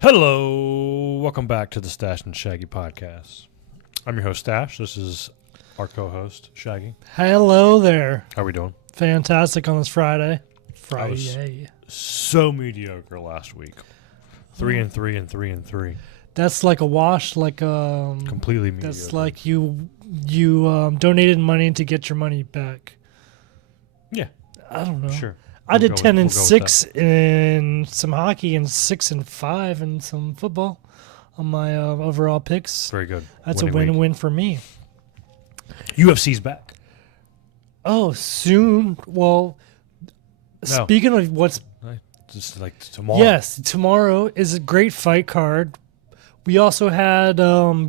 Hello, welcome back to the Stash and Shaggy podcast. I'm your host, Stash. This is our co-host, Shaggy. Hello there. How are we doing? Fantastic on this Friday. So mediocre last week. 3-3 and 3-3. That's like a wash. Completely mediocre. That's like you donated money to get your money back. Yeah, I don't know. sure. I did 10-6 in some hockey and 6-5 in some football on my overall picks. Very good. That's Winning a week. win-win for me. UFC's back. Oh, soon. Well, No. speaking of what's Just like tomorrow. Yes, tomorrow is a great fight card. We also had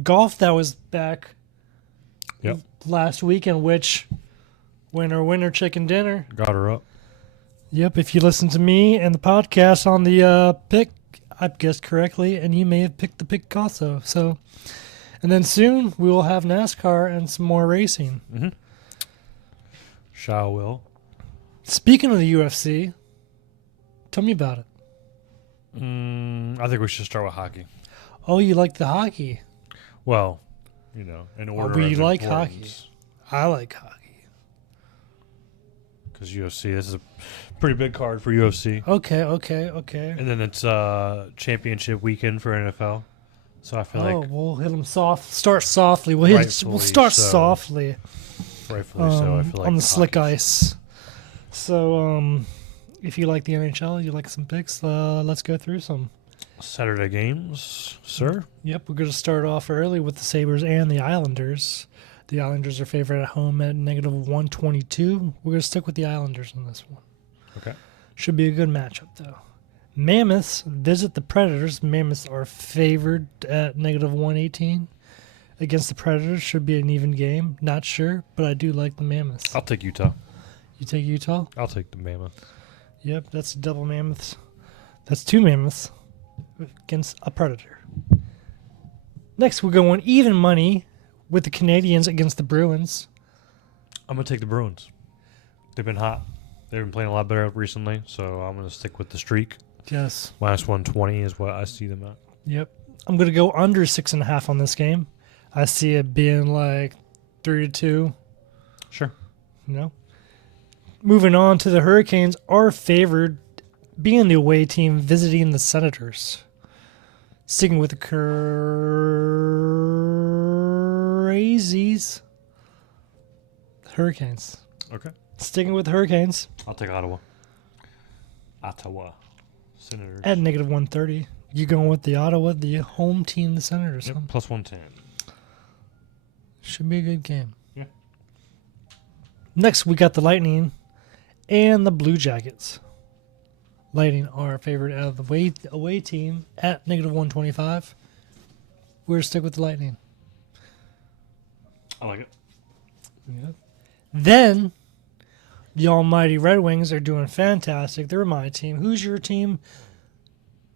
golf that was back last week, in which winner chicken dinner. Got her up. Yep, if you listen to me and the podcast on the pick, I've guessed correctly, and you may have picked the pick also. So, and then soon we will have NASCAR and some more racing. Mm-hmm. Shall will. Speaking of the UFC, tell me about it. I think we should start with hockey. Oh, you like the hockey? Well, in order we of like importance. hockey. I like hockey. Because UFC, this is a pretty big card for UFC. Okay. And then it's championship weekend for NFL. So I feel like We'll hit them soft. Start softly. We'll Rightfully start so. softly. rightfully so, I feel like on the slick hockey's- ice. So, if you like the NHL, you like some picks, let's go through some. Saturday games, sir. Yep, we're going to start off early with the Sabres and the Islanders. The Islanders are favored at home at -122. We're going to stick with the Islanders in this one. Okay. Should be a good matchup, though. Mammoths visit the Predators. Mammoths are favored at -118 against the Predators. Should be an even game. Not sure, but I do like the Mammoths. I'll take Utah. You take Utah? I'll take the Mammoth. Yep, that's double Mammoths. That's two Mammoths against a Predator. Next, we're going even money with the Canadians against the Bruins. I'm going to take the Bruins. They've been hot. They've been playing a lot better recently, so I'm going to stick with the streak. Yes. -120 is what I see them at. Yep. I'm going to go under 6.5 on this game. I see it being like 3-2. Sure. Moving on to the Hurricanes, are favored being the away team visiting the Senators. Sticking with the Crazies. Hurricanes. Okay. Sticking with the Hurricanes I'll take Ottawa. Senators. at -130. You going with the Ottawa, the home team, the Senators. Yep, Huh? +110. Should be a good game. Yeah. Next, we got the Lightning and the Blue Jackets. Lightning are favored out of the away team at -125. We're going to stick with the Lightning. I like it. Yep. Then, the almighty Red Wings are doing fantastic. They're my team. Who's your team?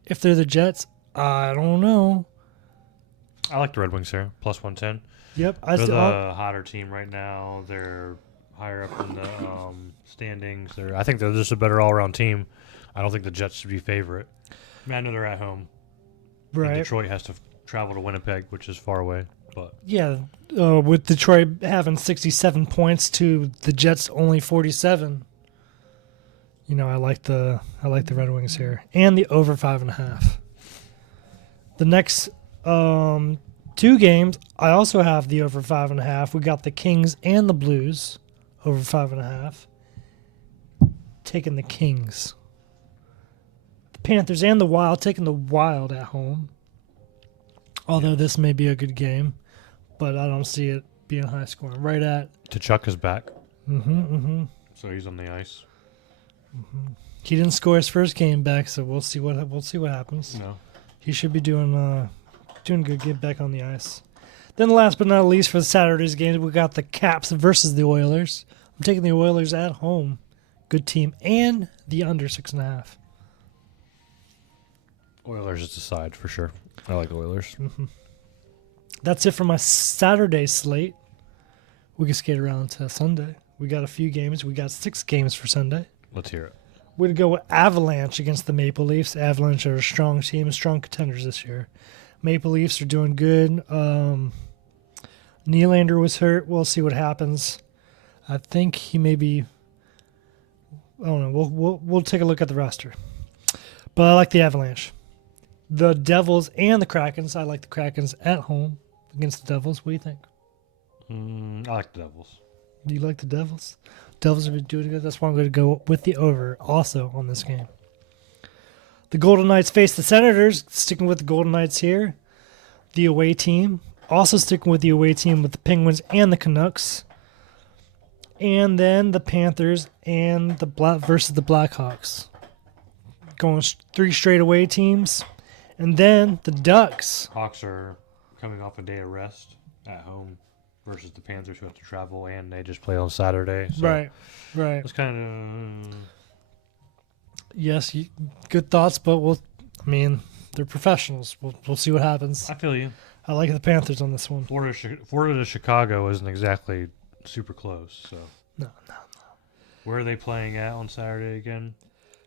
If they're the Jets, I don't know. I like the Red Wings here. +110. Yep. They're the hotter team right now. They're higher up in the standings. I think they're just a better all-around team. I don't think the Jets should be favorite. I mean, I know they're at home. right. And Detroit has to travel to Winnipeg, which is far away. But Yeah. With Detroit having 67 points to the Jets only 47. I like the Red Wings here and the over 5.5. The next two games, I also have the over 5.5. We got the Kings and the Blues over 5.5. Taking the Kings. The Panthers and the Wild, taking the Wild at home. Although this may be a good game, but I don't see it being high scoring. Right at. Tkachuk is back, So he's on the ice. he didn't score his first game back, so we'll see what happens. No. He should be doing good. Get back on the ice. Then last but not least for the Saturday's games, we got the Caps versus the Oilers. I'm taking the Oilers at home. Good team. And the under 6.5. Oilers is the side for sure. I like Oilers. That's it for my Saturday slate. We can skate around to Sunday. We got a few games. We got 6 games for Sunday. Let's hear it. Would go with Avalanche against the Maple Leafs. Avalanche are a strong team, strong contenders this year. Maple Leafs are doing good. Nylander was hurt. We'll see what happens. I think he may be. I don't know. We'll take a look at the roster. But I like the Avalanche. The Devils and the Krakens. I like the Krakens at home against the Devils. What do you think? I like the Devils. Do you like the Devils? Devils have been doing good. That's why I'm going to go with the over also on this game. The Golden Knights face the Senators. Sticking with the Golden Knights here. The away team. Also sticking with the away team with the Penguins and the Canucks. And then the Panthers and versus the Blackhawks. Going 3 straight away teams. And then the Ducks. Hawks are coming off a day of rest at home versus the Panthers who have to travel, and they just play on Saturday. So Right. it's kind of... Yes, good thoughts, but they're professionals. We'll see what happens. I feel you. I like the Panthers on this one. Florida to Chicago isn't exactly super close. So No. Where are they playing at on Saturday again?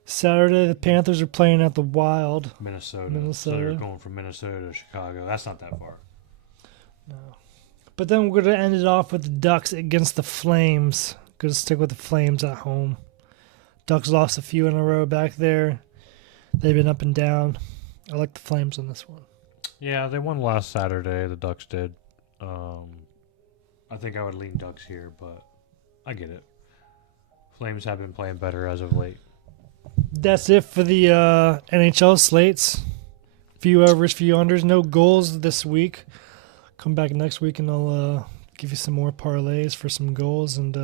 Saturday, the Panthers are playing at the Wild. Minnesota. So they're going from Minnesota to Chicago. That's not that far. No. But then we're going to end it off with the Ducks against the Flames. Going to stick with the Flames at home. Ducks lost a few in a row back there. They've been up and down. I like the Flames on this one. Yeah, they won last Saturday. The Ducks did. I think I would lean Ducks here, but I get it. Flames have been playing better as of late. That's it for the NHL slates. Few overs, few unders. No goals this week. Come back next week and I'll give you some more parlays for some goals. And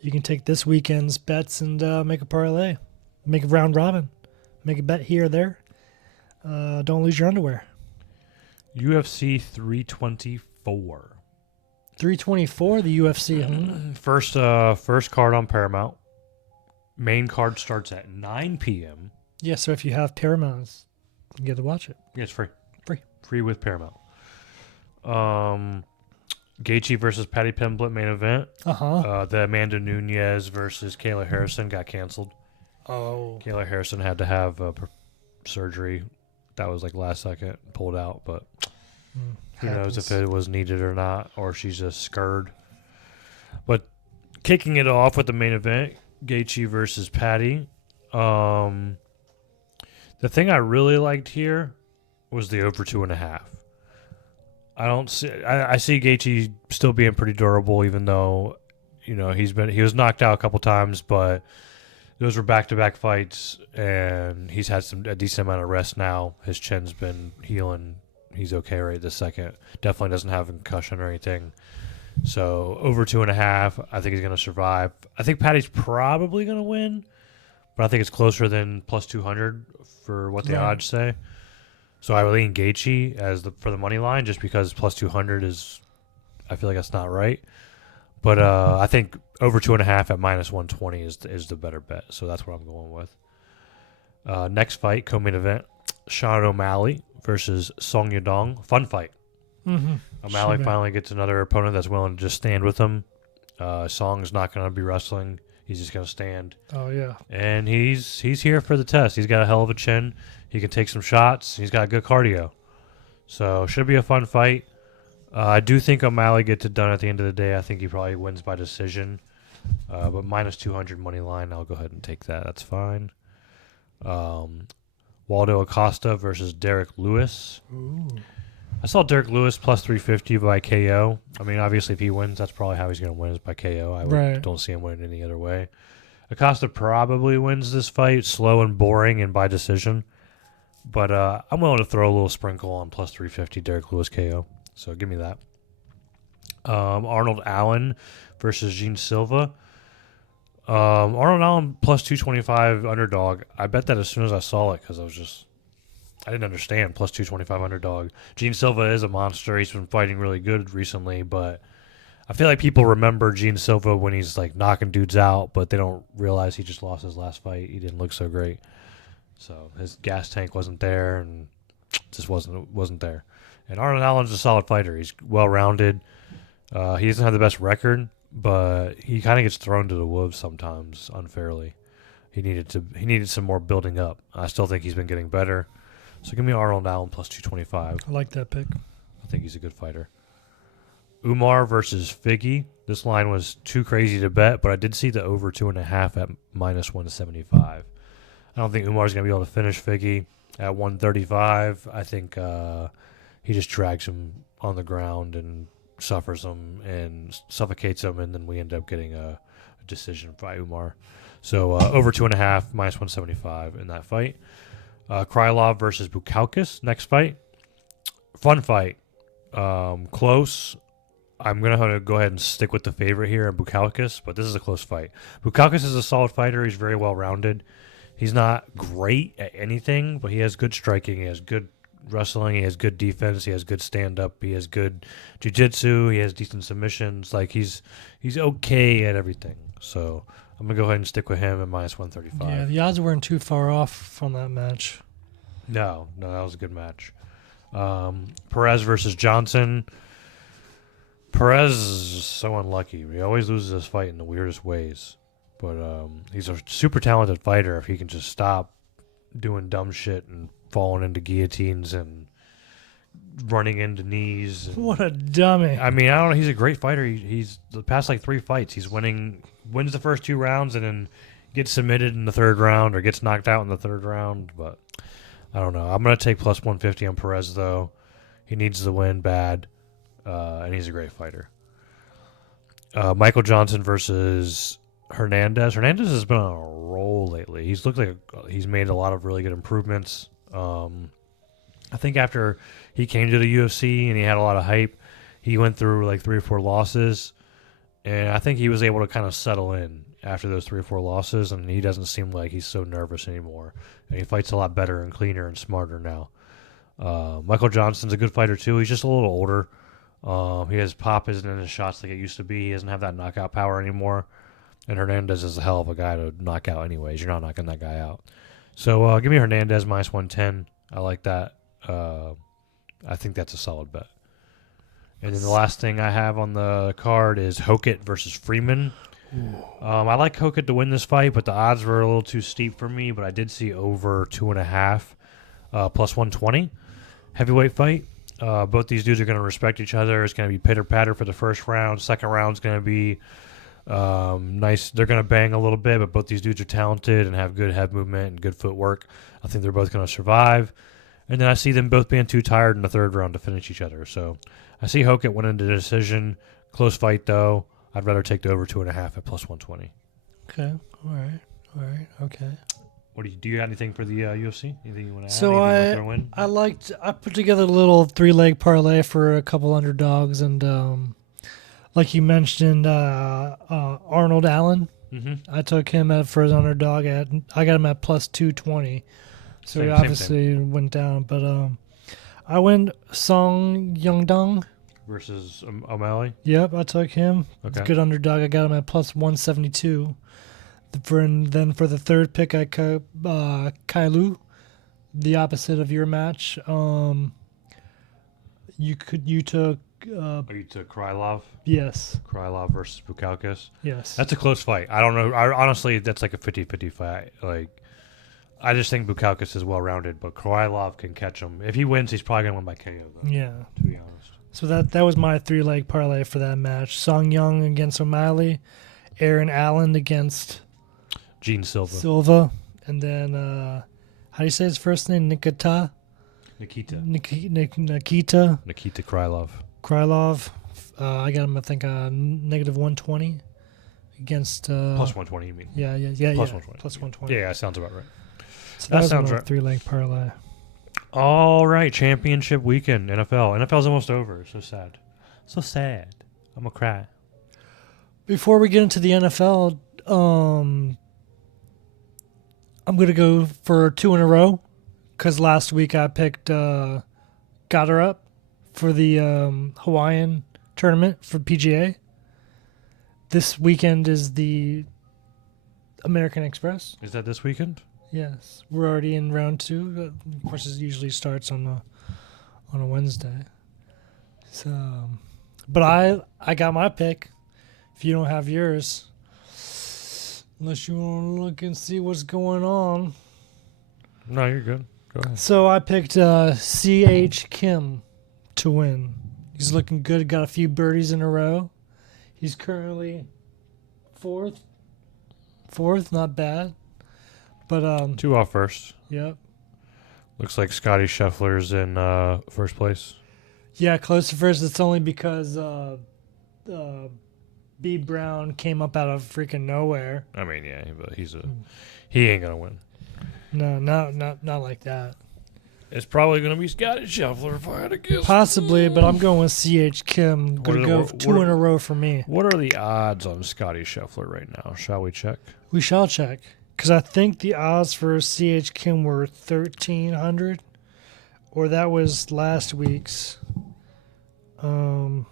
you can take this weekend's bets and make a parlay. Make a round robin. Make a bet here or there. Don't lose your underwear. UFC 324. 324, the UFC. First card on Paramount. Main card starts at 9 p.m. Yeah, so if you have Paramount, you get to watch it. Yeah, it's free. Free. Free with Paramount. Gaethje versus Patty Pimblett main event. The Amanda Nunes versus Kayla Harrison got canceled. Oh. Kayla Harrison had to have surgery. That was like last second, pulled out, but who knows if it was needed or not, or she's just scared. But kicking it off with the main event, Gaethje versus Patty. The thing I really liked here was the over 2.5. I see Gaethje still being pretty durable, even though he was knocked out a couple times, but those were back-to-back fights, and he's had a decent amount of rest now. His chin's been healing. He's okay right this second. Definitely doesn't have a concussion or anything. So over 2.5, I think he's going to survive. I think Patty's probably going to win, but I think it's closer than plus 200 for what the odds say. So I would lean Gaethje for the money line, just because plus 200 is, I feel like that's not right. But I think over 2.5 at minus 120 is the better bet. So that's what I'm going with. Next fight, co-main event, Sean O'Malley versus Song Yadong. Fun fight. Mm-hmm. O'Malley finally gets another opponent that's willing to just stand with him. Song's not going to be wrestling. He's just going to stand. Oh, yeah. And he's here for the test. He's got a hell of a chin. He can take some shots. He's got good cardio. So should be a fun fight. I do think O'Malley gets it done at the end of the day. I think he probably wins by decision. But minus 200 money line, I'll go ahead and take that. That's fine. Waldo Acosta versus Derek Lewis. Ooh. I saw Derek Lewis plus 350 by KO. I mean, obviously, if he wins, that's probably how he's going to win, is by KO. Don't see him winning any other way. Acosta probably wins this fight, slow and boring and by decision. But I'm willing to throw a little sprinkle on plus 350 Derek Lewis KO. So give me that. Arnold Allen versus Gene Silva. Arnold Allen plus 225 underdog. I bet that as soon as I saw it, because I didn't understand plus 225 underdog. Gene Silva is a monster. He's been fighting really good recently, but I feel like people remember Gene Silva when he's like knocking dudes out, but they don't realize he just lost his last fight. He didn't look so great. So his gas tank wasn't there, and just wasn't there. And Arnold Allen's a solid fighter. He's well-rounded. He doesn't have the best record, but he kind of gets thrown to the wolves sometimes unfairly. he needed some more building up. I still think he's been getting better. So give me Arnold Allen plus 225. I like that pick. I think he's a good fighter. Umar versus Figgy. This line was too crazy to bet, but I did see the over 2.5 at minus 175. I don't think Umar's going to be able to finish Figgy at 135. I think he just drags him on the ground and suffers him and suffocates him, and then we end up getting a decision by Umar. So over 2.5, minus 175 in that fight. Krylov versus Bukauskas, next fight. Fun fight. Close. I'm going to go ahead and stick with the favorite here, Bukauskas, but this is a close fight. Bukauskas is a solid fighter. He's very well-rounded. He's not great at anything, but he has good striking. He has good wrestling. He has good defense. He has good stand-up. He has good jiu-jitsu. He has decent submissions. Like, he's okay at everything. So I'm going to go ahead and stick with him at minus 135. Yeah, the odds weren't too far off from that match. No, that was a good match. Perez versus Johnson. Perez is so unlucky. He always loses this fight in the weirdest ways. But he's a super talented fighter if he can just stop doing dumb shit and falling into guillotines and running into knees. What a dummy. I mean, I don't know. He's a great fighter. He's the past like 3 fights. He's wins the first 2 rounds and then gets submitted in the 3rd round or gets knocked out in the 3rd round. But I don't know. I'm going to take plus 150 on Perez, though. He needs the win bad. And he's a great fighter. Michael Johnson versus Hernandez. Hernandez has been on a roll lately. He's looked like he's made a lot of really good improvements. I think after he came to the UFC and he had a lot of hype, he went through like 3 or 4 losses. And I think he was able to kind of settle in after those 3 or 4 losses, and he doesn't seem like he's so nervous anymore. And he fights a lot better and cleaner and smarter now. Michael Johnson's a good fighter too. He's just a little older. His pop isn't in his shots like it used to be. He doesn't have that knockout power anymore. And Hernandez is a hell of a guy to knock out anyways. You're not knocking that guy out. So give me Hernandez minus 110. I like that. I think that's a solid bet. And then the last thing I have on the card is Hokit versus Freeman. I like Hokit to win this fight, but the odds were a little too steep for me. But I did see over 2.5 plus 120. Heavyweight fight. Both these dudes are going to respect each other. It's going to be pitter-patter for the first round. Second round's going to be nice. They're going to bang a little bit, but both these dudes are talented and have good head movement and good footwork. I think they're both going to survive. And then I see them both being too tired in the 3rd round to finish each other. So I see Hokit winning the decision. Close fight, though. I'd rather take the over 2.5 at plus 120. Okay. All right. Okay. What do you got anything for the UFC? Anything you want to add? So I put together a little 3-leg parlay for a couple underdogs, and like you mentioned, Arnold Allen. Mm-hmm. I took him for his underdog I got him at plus 220. So he obviously went down, but I went Song Yongdong versus O'Malley. Yep, I took him. Okay. Good underdog. I got him at plus 172. Then for the 3rd pick, I cut Kailu, the opposite of your match. You took. You took Krylov. Yes. Krylov versus Bukauskas. Yes. That's a close fight. I don't know. Honestly, that's like a 50-50 fight. Like, I just think Bukauskas is well-rounded, but Krylov can catch him. If he wins, he's probably gonna win by KO, though. Yeah. To be honest. So that was my 3-leg parlay for that match. Song Young against O'Malley, Aaron Allen against Gene Silva. And then, how do you say his first name? Nikita Krylov. I got him, I think, negative 120 against... plus 120, you mean? Yeah. Plus 120. Plus 120. Yeah, that sounds about right. So that sounds right. 3-leg parlay. All right, championship weekend, NFL. NFL's almost over. So sad. So sad. I'm going to cry. Before we get into the NFL, I'm going to go for 2 in a row because last week I picked got her up for the Hawaiian tournament for PGA. This weekend is the American Express. Is that this weekend? Yes. We're already in round 2. Of course, it usually starts on a Wednesday. So, but I got my pick. If you don't have yours, Unless you want to look and see what's going on. No, you're good. Go ahead. So I picked C.H. Kim to win. He's looking good. Got a few birdies in a row. He's currently fourth. Not bad. But 2 off first. Yep. Looks like Scotty Scheffler's in first place. Yeah, close to first. It's only because B. Brown came up out of freaking nowhere. I mean, yeah, but he ain't gonna win. No, not like that. It's probably gonna be Scotty Scheffler if I had to guess. Possibly, but I'm going with C.H. Kim. Gonna go 2 in a row for me. What are the odds on Scotty Scheffler right now? Shall we check? We shall check. Because I think the odds for C.H. Kim were 1,300. Or that was last week's. Let's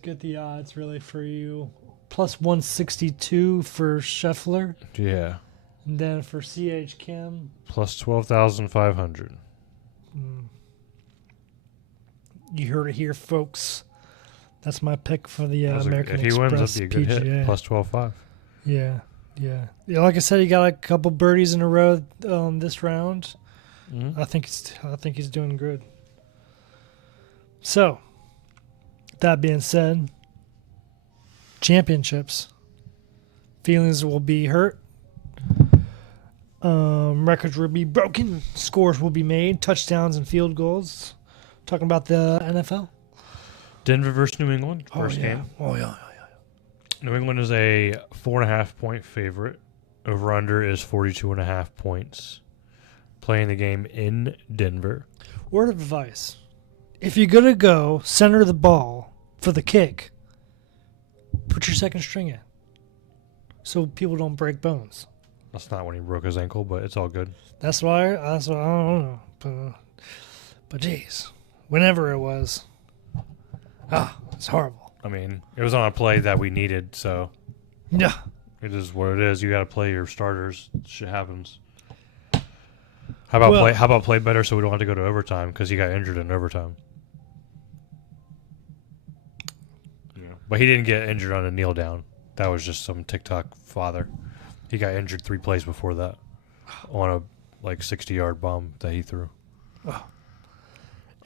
get the odds really for you. Plus 162 for Scheffler. Yeah. And then for C.H. Kim. Plus 12,500. You heard it here, folks. That's my pick for the American If he Express wins, that'd be a good PGA. hit. Plus 12.5. Yeah. Like I said, he got a couple birdies in a row this round. Mm-hmm. I think he's doing good. So, that being said, championships. Feelings will be hurt. Records will be broken. Scores will be made. Touchdowns and field goals. Talking about the NFL. Denver versus New England. First game. Oh, yeah. New England is a 4.5 point favorite. Over under is 42.5 points. Playing the game in Denver. Word of advice. If you're going to go center the ball for the kick, put your second string in so people don't break bones. That's not when he broke his ankle, but it's all good. That's why I don't know. But geez, whenever it was, it's horrible. I mean, it was on a play that we needed, so Yeah. it is what it is. You got to play your starters. Shit happens. How about play better so we don't have to go to overtime because he got injured in overtime. Yeah. But he didn't get injured on a kneel down. That was just some TikTok father. He got injured 3 plays before that on a 60-yard bomb that he threw.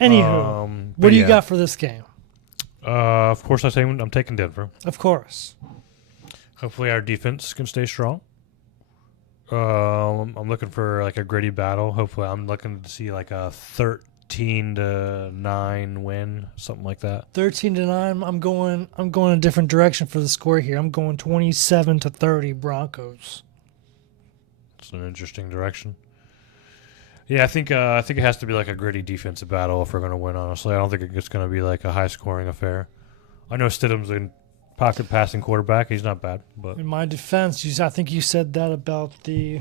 Anywho, what do you got for this game? Of course, I'm taking Denver. Of course. Hopefully, our defense can stay strong. I'm looking for a gritty battle. Hopefully, I'm looking to see a 13-9 win, something like that. 13-9. I'm going a different direction for the score here. I'm going 27-30 Broncos. It's an interesting direction. Yeah, I think it has to be a gritty defensive battle if we're going to win. Honestly, I don't think it's going to be a high scoring affair. I know Stidham's a pocket passing quarterback. He's not bad, but in my defense, I think you said that about the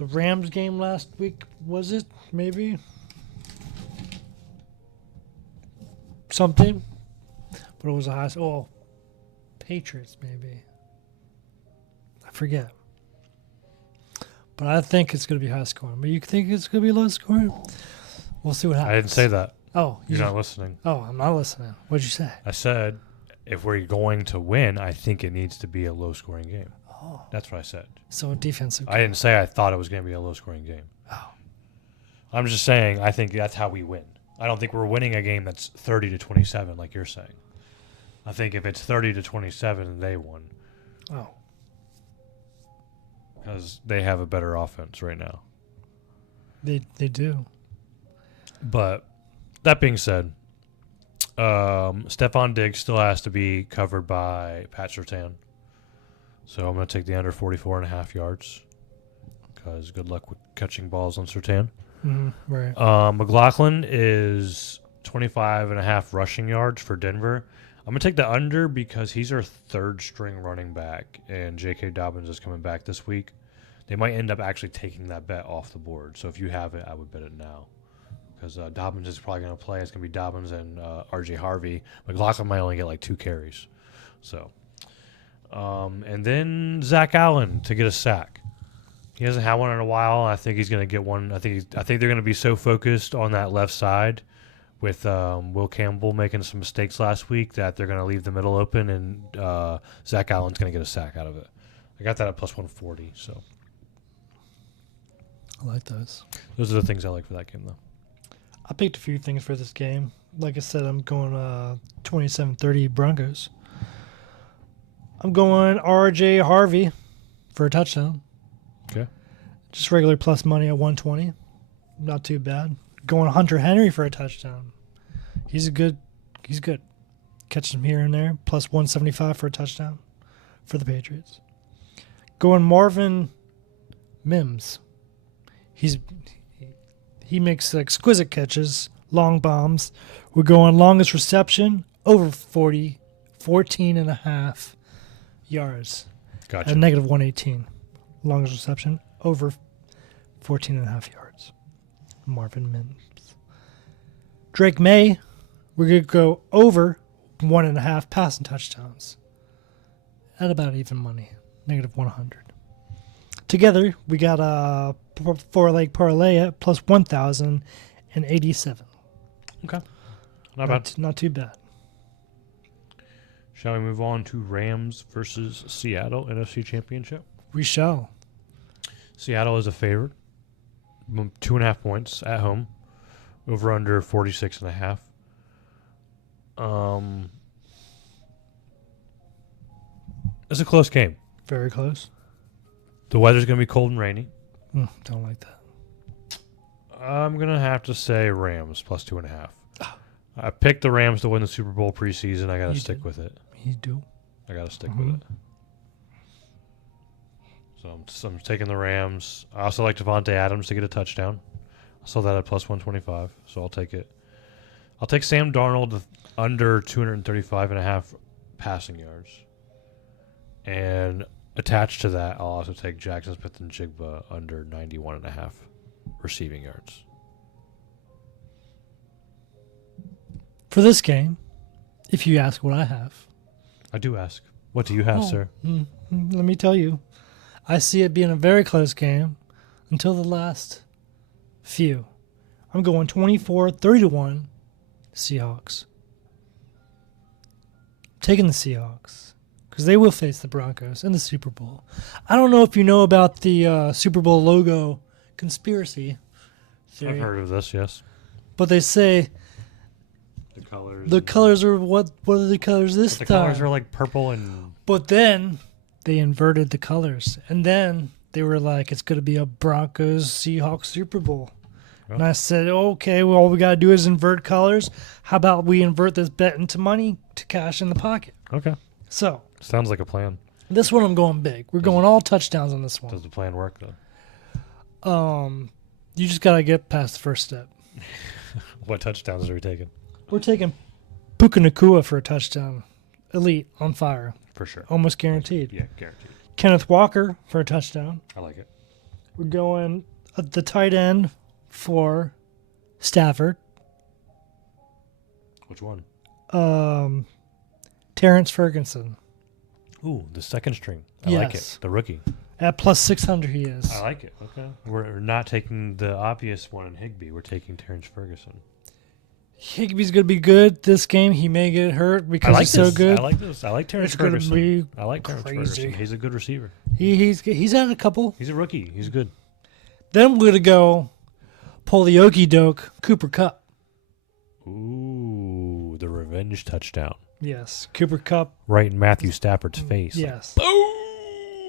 Rams game last week. Was it maybe something? But it was a high. Oh, Patriots maybe. I forget. But I think it's going to be high scoring. But you think it's going to be low scoring? We'll see what happens. I didn't say that. Oh, you're not listening. Oh, I'm not listening. What'd you say? I said if we're going to win, I think it needs to be a low scoring game. Oh, that's what I said. So a defensive game. I didn't say I thought it was going to be a low scoring game. Oh, I'm just saying I think that's how we win. I don't think we're winning a game that's 30-27 like you're saying. I think if it's 30-27, they won. Oh. Because they have a better offense right now. They do. But that being said, Stephon Diggs still has to be covered by Pat Surtain. So I'm going to take the under 44.5 yards. Because good luck with catching balls on Surtain. Right. McLaughlin is 25.5 rushing yards for Denver. I'm going to take the under because he's our third string running back, and J.K. Dobbins is coming back this week. They might end up actually taking that bet off the board. So if you have it, I would bet it now. Because Dobbins is probably going to play. It's going to be Dobbins and R.J. Harvey. McLaughlin might only get 2 carries. So, and then Zach Allen to get a sack. He hasn't had one in a while. I think he's going to get one. I think they're going to be so focused on that left side with Will Campbell making some mistakes last week that they're going to leave the middle open, and Zach Allen's going to get a sack out of it. I got that at plus 140. So I like those. Those are the things I like for that game, though. I picked a few things for this game. Like I said, I'm going 27-30 Broncos. I'm going R.J. Harvey for a touchdown. Okay. Just regular plus money at 120. Not too bad. Going Hunter Henry for a touchdown. He's good. Catching him here and there. Plus 175 for a touchdown for the Patriots. Going Marvin Mims. He makes exquisite catches, long bombs. We're going longest reception, over 14.5 yards. Gotcha. At negative 118. Longest reception, over 14.5 yards. Marvin Mims. Drake May, we're going to go over 1.5 passing touchdowns. At about even money, negative 100. Together, we got a 4-leg parlay at plus 1,087. Okay. Not bad. Not too bad. Shall we move on to Rams versus Seattle NFC Championship? We shall. Seattle is a favorite. 2.5 points at home. Over under 46.5. It's a close game. Very close. The weather's going to be cold and rainy. Don't like that. I'm going to have to say Rams plus 2.5. I picked the Rams to win the Super Bowl preseason. I got to stick with it. You do. I got to stick with it. So I'm taking the Rams. I also like Devontae Adams to get a touchdown. I saw that at plus 125, so I'll take it. I'll take Sam Darnold under 235.5 passing yards. And attached to that, I'll also take Jackson Smith and Jigba under 91.5 receiving yards. For this game, if you ask what I have. I do ask. What do you have, sir? Let me tell you. I see it being a very close game until the last few. I'm going 24-31 Seahawks. Taking the Seahawks because they will face the Broncos in the Super Bowl. I don't know if you know about the Super Bowl logo conspiracy theory. I've heard of this, yes. But they say the colors are what are the colors this time? The colors are like purple and... But then they inverted the colors. And then they were like, it's going to be a Broncos-Seahawks Super Bowl. Oh. And I said, okay, well, all we got to do is invert colors. How about we invert this bet into money to cash in the pocket? Okay. So. Sounds like a plan. This one I'm going big. We're going all touchdowns on this one. Does the plan work, though? You just got to get past the first step. What touchdowns are we taking? We're taking Puka Nacua for a touchdown. Elite, on fire. For sure. Almost guaranteed. Yeah, guaranteed. Kenneth Walker for a touchdown. I like it. We're going the tight end for Stafford. Which one? Terrence Ferguson. Ooh, the second string. I like it. The rookie. At plus 600 he is. I like it. Okay. We're not taking the obvious one in Higbee. We're taking Terrence Ferguson. Higbee's going to be good this game. He may get hurt because he's so good. I like this. I like Terrence Ferguson. I like Terrence Ferguson. He's a good receiver. He's had a couple. He's a rookie. He's good. Then we're going to go pull the okey doke Cooper Kupp. Ooh, the revenge touchdown. Yes, Cooper Kupp. Right in Matthew Stafford's face. Yes. Boom!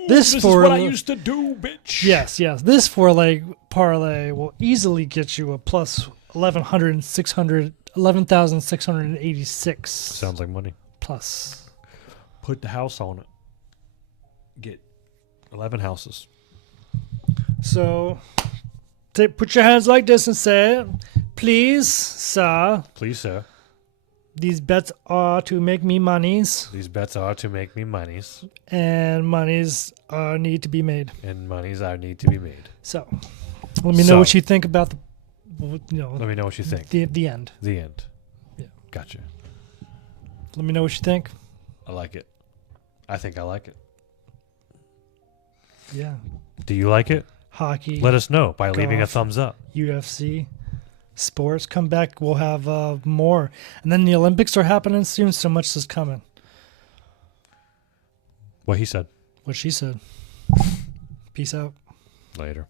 This is what I used to do, bitch. Yes. This 4-leg parlay will easily get you a plus 11,686. Sounds like money. Plus. Put the house on it. Get 11 houses. So, put your hands like this and say, please, sir. Please, sir. These bets are to make me monies. These bets are to make me monies. And monies need to be made. And monies are need to be made. So, let me know what you think about the... let me know what you think. The end. The end. Yeah. Gotcha. Let me know what you think. I like it. I think I like it. Yeah. Do you like it? Hockey. Let us know by leaving a golf, thumbs up. UFC. Sports come back. We'll have more, and then the Olympics are happening soon. So much is coming. What he said. What she said. Peace out. Later.